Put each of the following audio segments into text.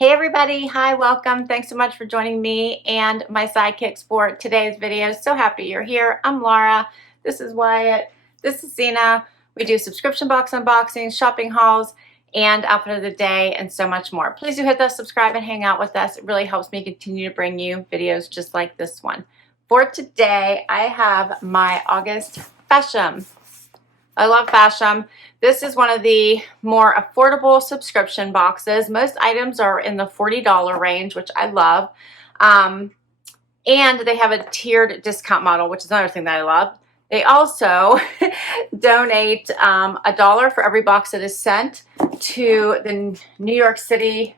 Hey everybody, hi, welcome. Thanks so much for joining me and my sidekicks for today's video. So happy you're here. I'm Laura. This is Wyatt. This is Zena. We do subscription box unboxings, shopping hauls, and outfit of the day, and so much more. Please do hit that subscribe and hang out with us. It really helps me continue to bring you videos just like this one. For today, I have my August Fashom. I love Fashom. This is one of the more affordable subscription boxes. Most items are in the $40 range, which I love. And they have a tiered discount model, which is another thing that I love. They also donate $1 for every box that is sent to the New York City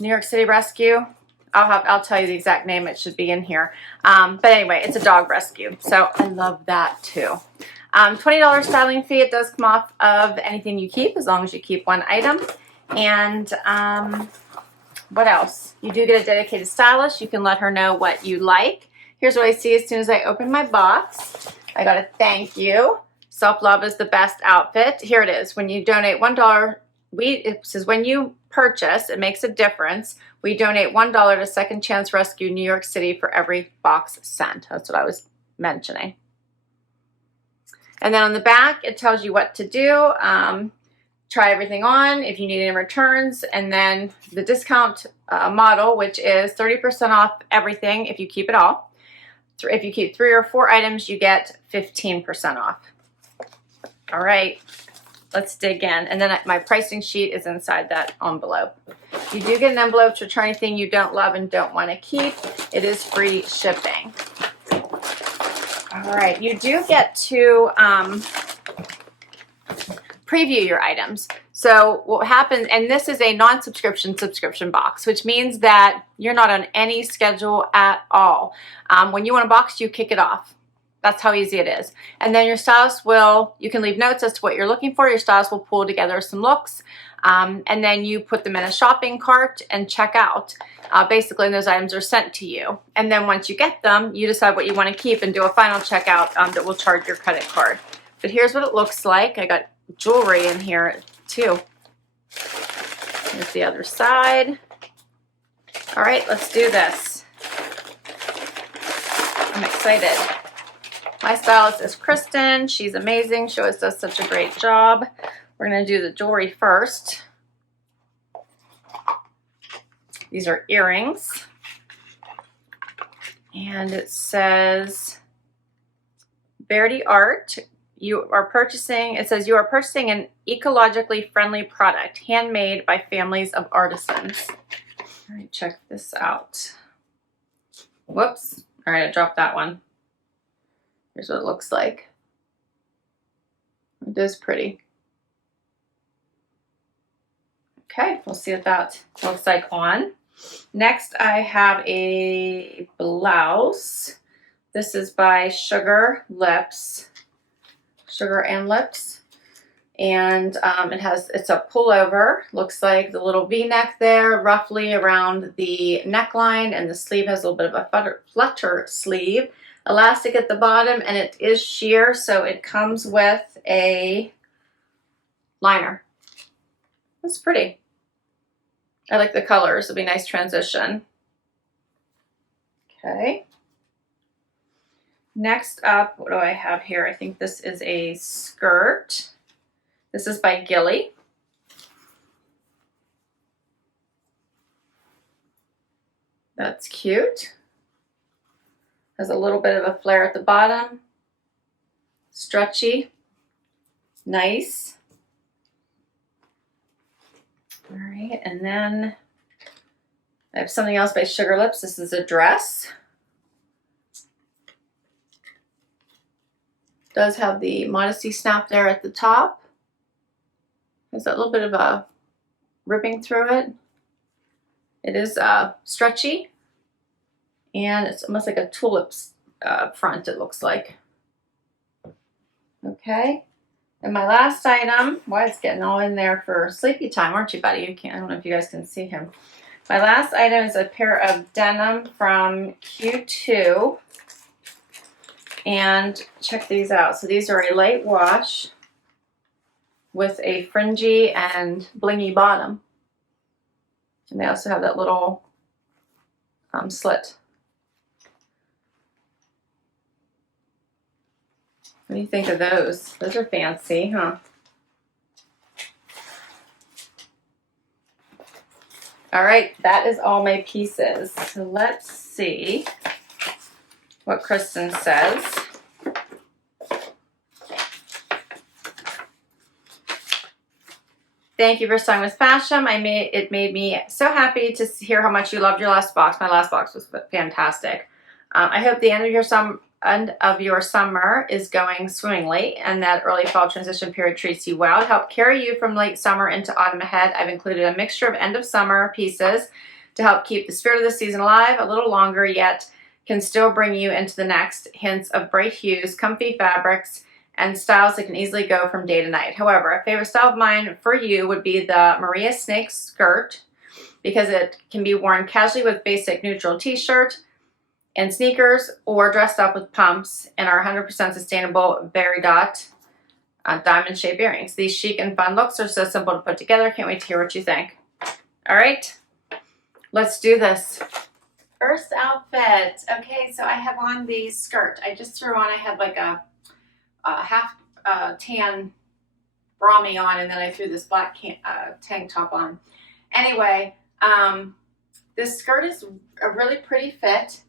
Rescue. I'll tell you the exact name. It should be in here. But anyway, it's a dog rescue, so I love that too. $20 styling fee. It does come off of anything you keep, as long as you keep one item. And what else? You do get a dedicated stylist. You can let her know what you like. Here's what I see as soon as I open my box. I got a thank you. Self-love is the best outfit. Here it is. When you donate $1, it says when you purchase, it makes a difference. We donate $1 to Second Chance Rescue New York City for every box sent. That's what I was mentioning. And then on the back, it tells you what to do. Try everything on if you need any returns. And then the discount model, which is 30% off everything if you keep it all. If you keep 3 or 4 items, you get 15% off. All right, let's dig in. And then my pricing sheet is inside that envelope. You do get an envelope to try anything you don't love and don't want to keep. It is free shipping. All right, you do get to preview your items. So what happens, and this is a non-subscription subscription box, which means that you're not on any schedule at all. When you want a box, you kick it off. That's how easy it is. And then your stylist you can leave notes as to what you're looking for. Your stylist will pull together some looks, and then you put them in a shopping cart and check out. Basically, those items are sent to you. And then once you get them, you decide what you want to keep and do a final checkout that will charge your credit card. But here's what it looks like. I got jewelry in here too. Here's the other side. All right, let's do this. I'm excited. My stylist is Kristen. She's amazing. She always does such a great job. We're going to do the jewelry first. These are earrings. And it says Verdiarte. It says you are purchasing an ecologically friendly product handmade by families of artisans. All right, check this out. Whoops. All right, I dropped that one. Here's what it looks like. It is pretty. Okay, we'll see what that looks like on. Next, I have a blouse. This is by SugarLips. Sugar and Lips. And it's a pullover. Looks like the little V-neck there, roughly around the neckline, and the sleeve has a little bit of a flutter sleeve. Elastic at the bottom, and it is sheer, so it comes with a liner. That's pretty. I like the colors. It'll be a nice transition. Okay. Next up, what do I have here? I think this is a skirt. This is by Gilli. That's cute. Has a little bit of a flare at the bottom. Stretchy. Nice. All right, and then I have something else by SugarLips. This is a dress. Does have the modesty snap there at the top. Has that little bit of a ribbing through it. It is stretchy, and it's almost like a tulip front, it looks like. Okay, and my last item, it's getting all in there for sleepy time, aren't you, buddy? I don't know if you guys can see him. My last item is a pair of denim from Q2. And check these out. So these are a light wash with a fringy and blingy bottom. And they also have that little slit. What do you think of those? Those are fancy, huh? All right, that is all my pieces. So let's see what Kristen says. Thank you for starting with Fashom. It made me so happy to hear how much you loved your last box. My last box was fantastic. I hope the end of your summer is going swimmingly and that early fall transition period treats you well. To help carry you from late summer into autumn ahead, I've included a mixture of end of summer pieces to help keep the spirit of the season alive a little longer, yet can still bring you into the next. Hints of bright hues, comfy fabrics, and styles that can easily go from day to night. However, a favorite style of mine for you would be the Maria Snake skirt, because it can be worn casually with basic neutral t-shirt and sneakers, or dressed up with pumps and our 100% sustainable Verdiarte diamond shaped earrings. These chic and fun looks are so simple to put together. Can't wait to hear what you think. All right, let's do this. First outfit. Okay, so I have on the skirt. I just threw on, I had like a half tan brami on, and then I threw this black tank top on. Anyway, this skirt is a really pretty fit.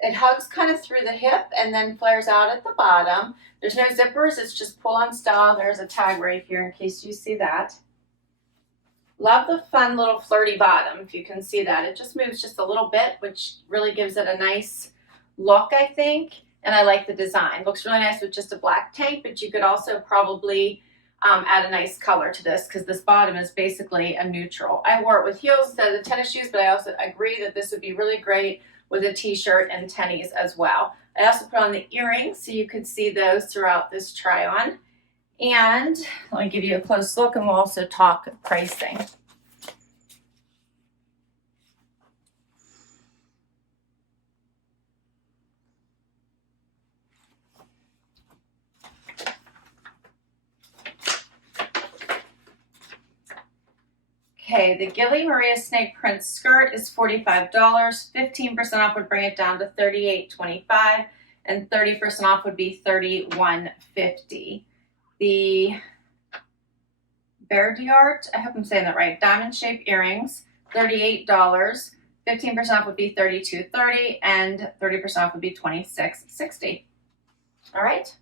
It hugs kind of through the hip and then flares out at the bottom. There's no zippers, it's just pull on style. There's a tag right here in case you see that. Love the fun little flirty bottom, if you can see that. It just moves just a little bit, which really gives it a nice look, I think. And I like the design. Looks really nice with just a black tank, but you could also probably add a nice color to this, because this bottom is basically a neutral. I wore it with heels instead of the tennis shoes, but I also agree that this would be really great with a t-shirt and tennies as well. I also put on the earrings so you could see those throughout this try on. And let me give you a close look, and we'll also talk pricing. Okay, the Gilli Maria Snake print skirt is $45. 15% off would bring it down to $38.25, and 30% off would be $31.50. The Verdiarte, I hope I'm saying that right, diamond shaped earrings, $38. 15% off would be $32.30, and 30% off would be $26.60. All right,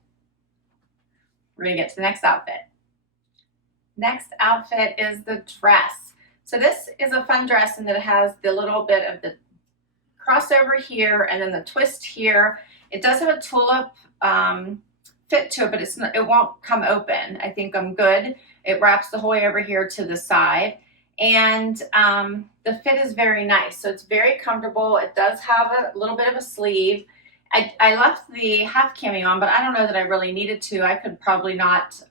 we're gonna get to the next outfit. Next outfit is the dress. So this is a fun dress in that it has the little bit of the crossover here and then the twist here. It does have a tulip fit to it, but it won't come open. I think I'm good. It wraps the whole way over here to the side. And the fit is very nice. So it's very comfortable. It does have a little bit of a sleeve. I left the half cami on, but I don't know that I really needed to. I could probably not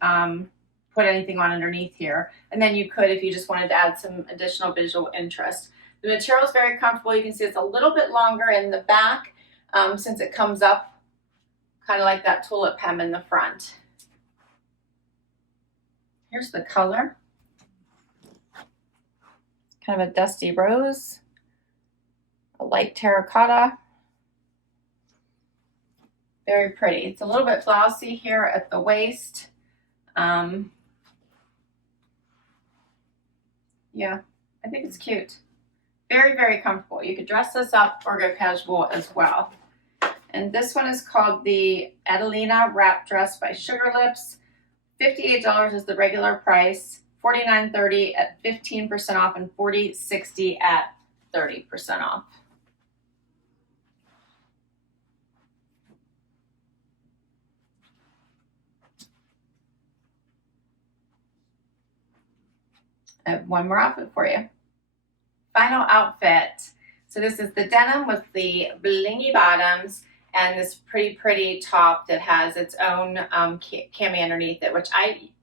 put anything on underneath here. And then you could if you just wanted to add some additional visual interest. The material is very comfortable. You can see it's a little bit longer in the back since it comes up kind of like that tulip hem in the front. Here's the color. Kind of a dusty rose, a light terracotta. Very pretty. It's a little bit flouncy here at the waist. Yeah, I think it's cute. Very, very comfortable. You could dress this up or go casual as well. And this one is called the Adelena wrap dress by SugarLips. $58 is the regular price, $49.30 at 15% off, and $40.60 at 30% off. I have one more outfit for you. Final outfit. So this is the denim with the blingy bottoms and this pretty top that has its own cami underneath it, which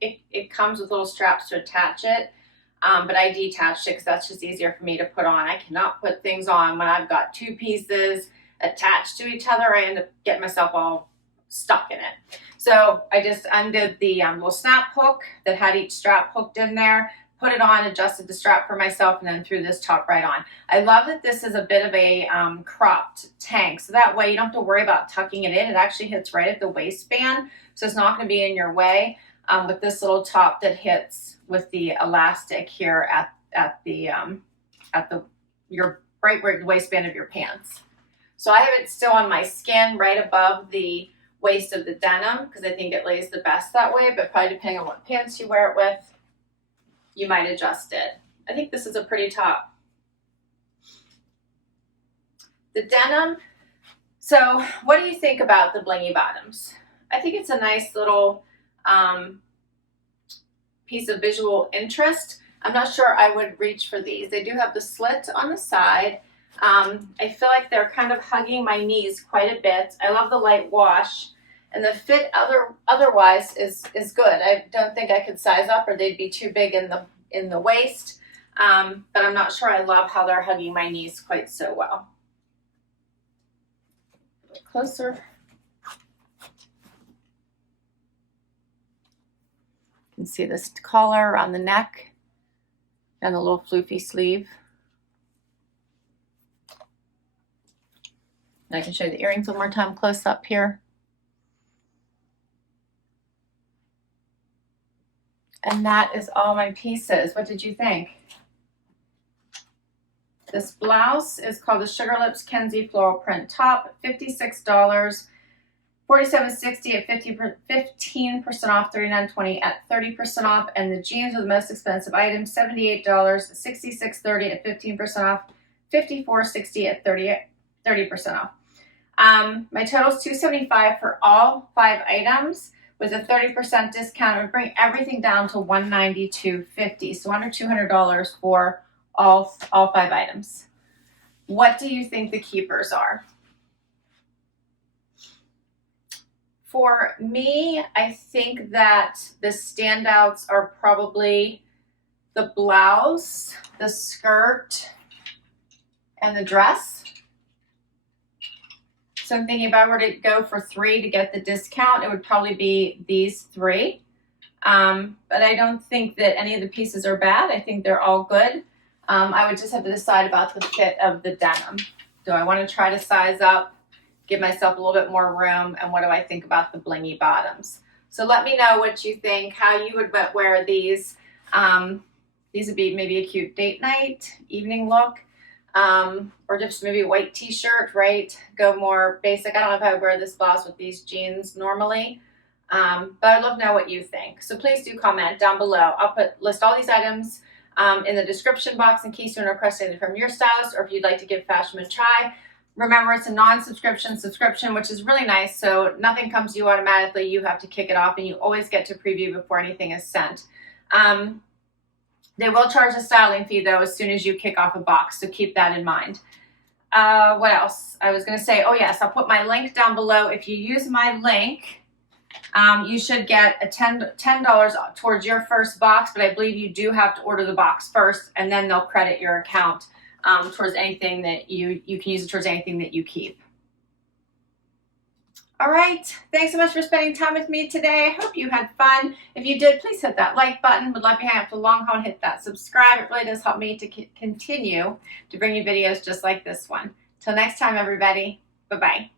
it comes with little straps to attach it, but I detached it because that's just easier for me to put on. I cannot put things on when I've got two pieces attached to each other. I end up getting myself all stuck in it. So I just undid the little snap hook that had each strap hooked in there, put it on, adjusted the strap for myself, and then threw this top right on. I love that this is a bit of a cropped tank, so that way you don't have to worry about tucking it in. It actually hits right at the waistband, so it's not going to be in your way with this little top that hits with the elastic here at the your right where the waistband of your pants. So I have it still on my skin right above the waist of the denim because I think it lays the best that way, but probably depending on what pants you wear it with, you might adjust it. I think this is a pretty top. The denim, so what do you think about the blingy bottoms? I think it's a nice little piece of visual interest. I'm not sure I would reach for these. They do have the slit on the side. I feel like they're kind of hugging my knees quite a bit. I love the light wash, and the fit otherwise is good. I don't think I could size up, or they'd be too big in the waist. But I'm not sure I love how they're hugging my knees quite so well. A little closer. You can see this collar around the neck and the little floofy sleeve. And I can show you the earrings one more time close up here. And that is all my pieces. What did you think? This blouse is called the SugarLips Kensie Floral Print Top, $56, $47.60 at 15% off, $39.20 at 30% off. And the jeans are the most expensive item, $78, $66.30 at 15% off, $54.60 at 30% off. My total is $275 for all 5 items. With a 30% discount, it would bring everything down to $192.50. So under $200 for all 5 items. What do you think the keepers are? For me, I think that the standouts are probably the blouse, the skirt, and the dress. So I'm thinking if I were to go for 3 to get the discount, it would probably be these 3. But I don't think that any of the pieces are bad. I think they're all good. I would just have to decide about the fit of the denim. Do I want to try to size up, give myself a little bit more room, and what do I think about the blingy bottoms? So let me know what you think, how you would wear these. These would be maybe a cute date night, evening look. Or just maybe a white t-shirt, right? Go more basic. I don't know if I would wear this blouse with these jeans normally, but I'd love to know what you think. So please do comment down below. I'll list all these items in the description box in case you want to request anything from your stylist, or if you'd like to give Fashom a try. Remember, it's a non-subscription subscription, which is really nice. So nothing comes to you automatically. You have to kick it off, and you always get to preview before anything is sent. They will charge a styling fee, though, as soon as you kick off a box, so keep that in mind. What else? I was going to say, oh, yes, I'll put my link down below. If you use my link, you should get a $10 towards your first box, but I believe you do have to order the box first, and then they'll credit your account towards anything that you can use it towards anything that you keep. All right, thanks so much for spending time with me today. I hope you had fun. If you did, please hit that like button. Would love your hand up to long haul and hit that subscribe. It really does help me to continue to bring you videos just like this one. Till next time, everybody. Bye-bye.